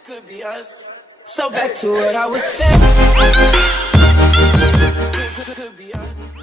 could be us. So back to what I was saying. Could be us.